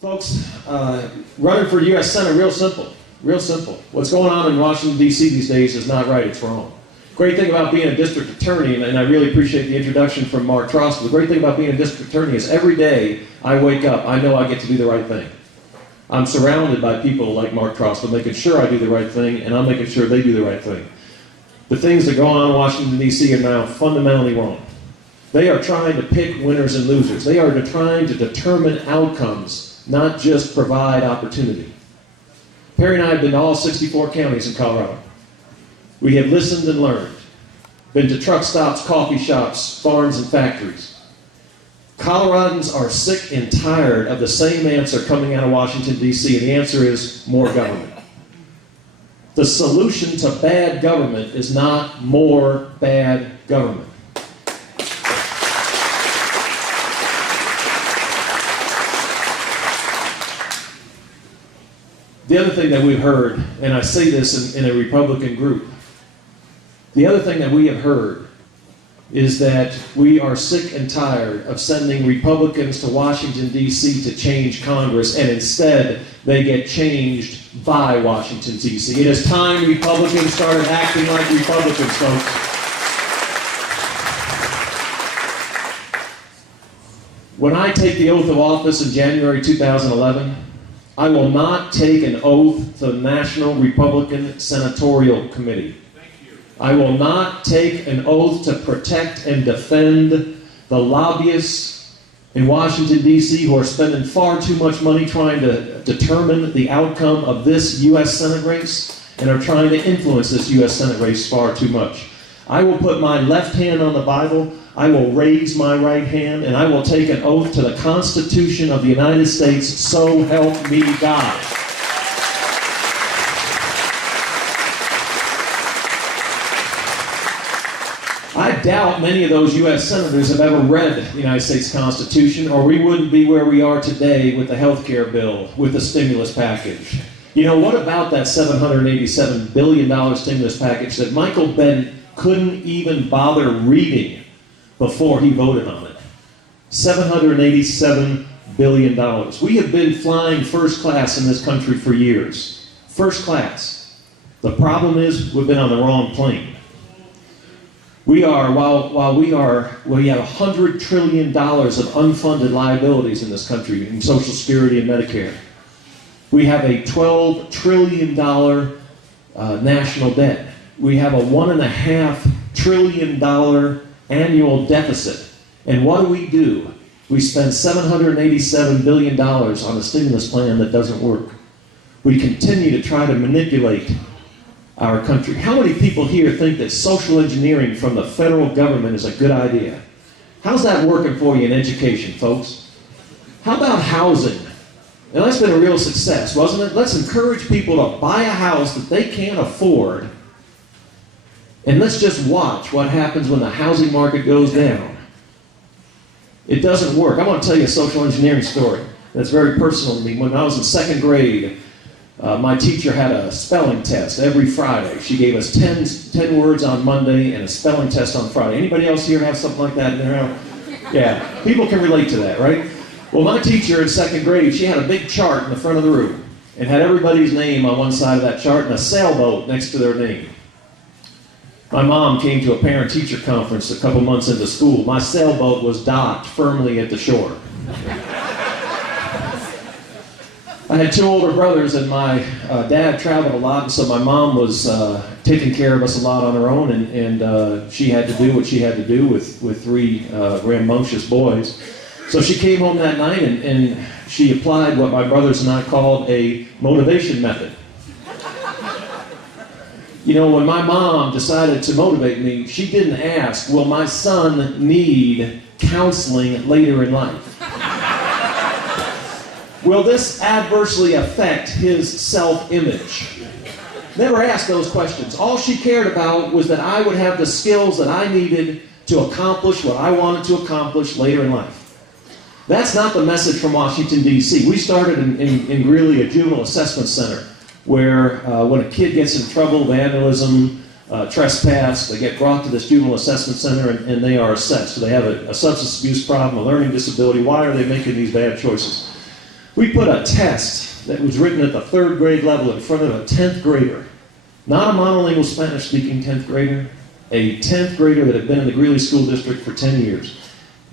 Folks, running for U.S. Senate, real simple. Real simple. What's going on in Washington, D.C. these days is not right, it's wrong. Great thing about being a district attorney, and I really appreciate the introduction from Mark Trost, the great thing about being a district attorney is every day I wake up, I know I get to do the right thing. I'm surrounded by people like Mark Trost, making sure I do the right thing, and I'm making sure they do the right thing. The things that go on in Washington, D.C. are now fundamentally wrong. They are trying to pick winners and losers. They are trying to determine outcomes, not just provide opportunity. Perry and I have been to all 64 counties in Colorado. We have listened and learned. Been to truck stops, coffee shops, farms, and factories. Coloradans are sick and tired of the same answer coming out of Washington, D.C., and the answer is more government. The solution to bad government is not more bad government. The other thing that we've heard, and I say this in a Republican group, the other thing that we have heard is that we are sick and tired of sending Republicans to Washington, D.C. to change Congress, and instead they get changed by Washington, D.C. It is time Republicans started acting like Republicans, folks. When I take the oath of office in January 2011, I will not take an oath to the National Republican Senatorial Committee. I will not take an oath to protect and defend the lobbyists in Washington, D.C. who are spending far too much money trying to determine the outcome of this U.S. Senate race and are trying to influence this U.S. Senate race far too much. I will put my left hand on the Bible, I will raise my right hand, and I will take an oath to the Constitution of the United States, so help me God. I doubt many of those U.S. senators have ever read the United States Constitution, or we wouldn't be where we are today with the health care bill, with the stimulus package. You know, what about that $787 billion stimulus package that Michael Bennet couldn't even bother reading before he voted on it? $787 billion. We have been flying first class in this country for years. First class. The problem is we've been on the wrong plane. We are, we have $100 trillion of unfunded liabilities in this country in Social Security and Medicare. We have a $12 trillion national debt. We have a $1.5 trillion annual deficit. And what do? We spend $787 billion on a stimulus plan that doesn't work. We continue to try to manipulate our country. How many people here think that social engineering from the federal government is a good idea? How's that working for you in education, folks? How about housing? And that's been a real success, wasn't it? Let's encourage people to buy a house that they can't afford, and let's just watch what happens when the housing market goes down. It doesn't work. I want to tell you a social engineering story that's very personal to me. When I was in second grade, my teacher had a spelling test every Friday. She gave us 10 words on Monday and a spelling test on Friday. Anybody else here have something like that in their house? Yeah, people can relate to that, right? Well, my teacher in second grade, she had a big chart in the front of the room and had everybody's name on one side of that chart and a sailboat next to their name. My mom came to a parent-teacher conference a couple months into school. My sailboat was docked firmly at the shore. I had two older brothers, and my dad traveled a lot, and so my mom was taking care of us a lot on her own, and she had to do what she had to do with three rambunctious boys. So she came home that night, and she applied what my brothers and I called a motivation method. You know, when my mom decided to motivate me, she didn't ask, will my son need counseling later in life? Will this adversely affect his self-image? Never asked those questions. All she cared about was that I would have the skills that I needed to accomplish what I wanted to accomplish later in life. That's not the message from Washington, D.C. We started in really a juvenile assessment center where when a kid gets in trouble, vandalism, trespass, they get brought to this juvenile assessment center and they are assessed. So they have a substance abuse problem, a learning disability. Why are they making these bad choices? We put a test that was written at the 3rd grade level in front of a 10th grader. Not a monolingual Spanish-speaking 10th grader, a 10th grader that had been in the Greeley School District for 10 years.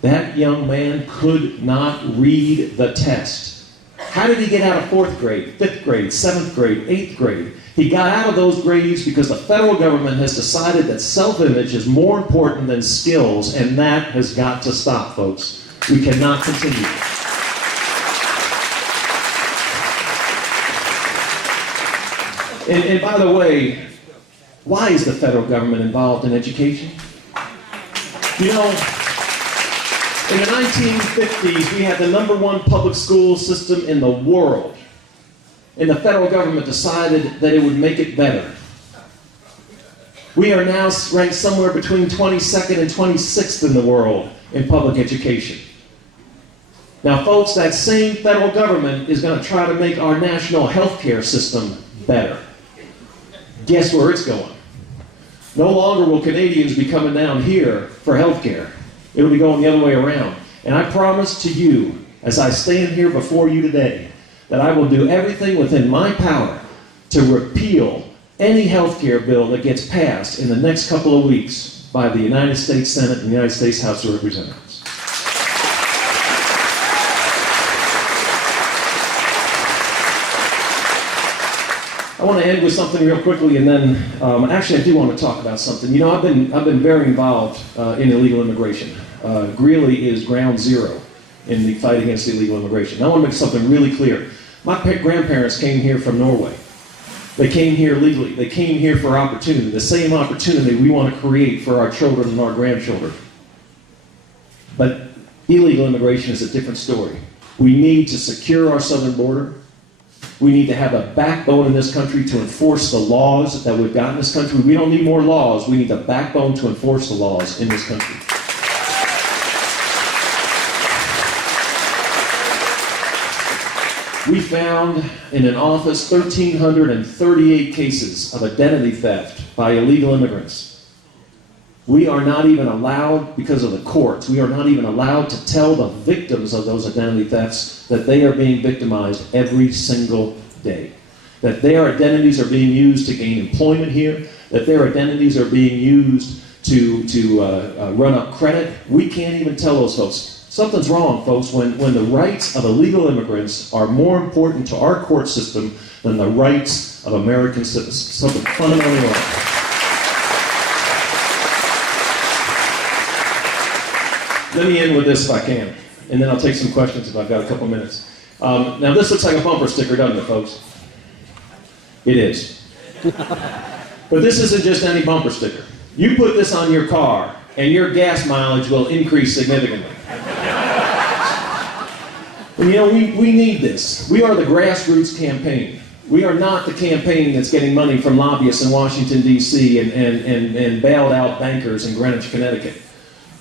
That young man could not read the test. How did he get out of 4th grade, 5th grade, 7th grade, 8th grade? He got out of those grades because the federal government has decided that self-image is more important than skills, and that has got to stop, folks. We cannot continue. And by the way, why is the federal government involved in education? You know, in the 1950s, we had the #1 public school system in the world. And the federal government decided that it would make it better. We are now ranked somewhere between 22nd and 26th in the world in public education. Now, folks, that same federal government is going to try to make our national health care system better. Guess where it's going? No longer will Canadians be coming down here for health care. It'll be going the other way around. And I promise to you, as I stand here before you today, that I will do everything within my power to repeal any health care bill that gets passed in the next couple of weeks by the United States Senate and the United States House of Representatives. I want to end with something real quickly, and then actually I do want to talk about something. You know, I've been very involved in illegal immigration. Greeley is ground zero in the fight against illegal immigration. I want to make something really clear. My grandparents came here from Norway. They came here legally. They came here for opportunity, the same opportunity we want to create for our children and our grandchildren. But illegal immigration is a different story. We need to secure our southern border. We need to have a backbone in this country to enforce the laws that we've got in this country. We don't need more laws. We need a backbone to enforce the laws in this country. We found in an office 1,338 cases of identity theft by illegal immigrants. We are not even allowed, because of the courts, we are not even allowed to tell the victims of those identity thefts that they are being victimized every single day. That their identities are being used to gain employment here, that their identities are being used to run up credit. We can't even tell those folks. Something's wrong, folks, when the rights of illegal immigrants are more important to our court system than the rights of American citizens. Something fundamentally wrong. Let me end with this if I can, and then I'll take some questions if I've got a couple minutes. Now this looks like a bumper sticker, doesn't it, folks? It is. But this isn't just any bumper sticker. You put this on your car, and your gas mileage will increase significantly. And you know, we need this. We are the grassroots campaign. We are not the campaign that's getting money from lobbyists in Washington, D.C. and bailed out bankers in Greenwich, Connecticut.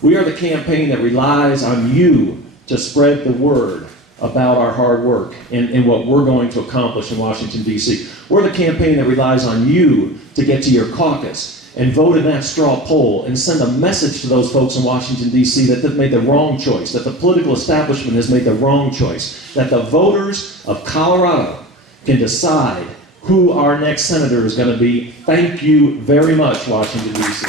We are the campaign that relies on you to spread the word about our hard work and what we're going to accomplish in Washington, D.C. We're the campaign that relies on you to get to your caucus and vote in that straw poll and send a message to those folks in Washington, D.C. that they've made the wrong choice, that the political establishment has made the wrong choice, that the voters of Colorado can decide who our next senator is going to be. Thank you very much, Washington, D.C.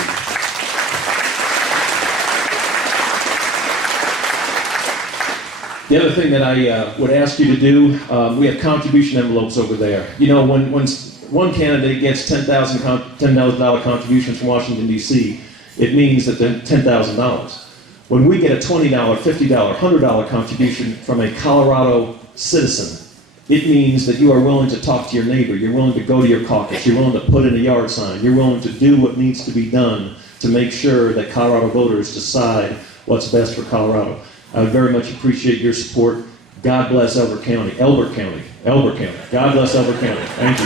The other thing that I would ask you to do, we have contribution envelopes over there. You know, when one candidate gets $10,000 contributions from Washington, D.C., it means that they're $10,000. When we get a $20, $50, $100 contribution from a Colorado citizen, it means that you are willing to talk to your neighbor, you're willing to go to your caucus, you're willing to put in a yard sign, you're willing to do what needs to be done to make sure that Colorado voters decide what's best for Colorado. I would very much appreciate your support. God bless Elbert County. God bless Elbert County. Thank you.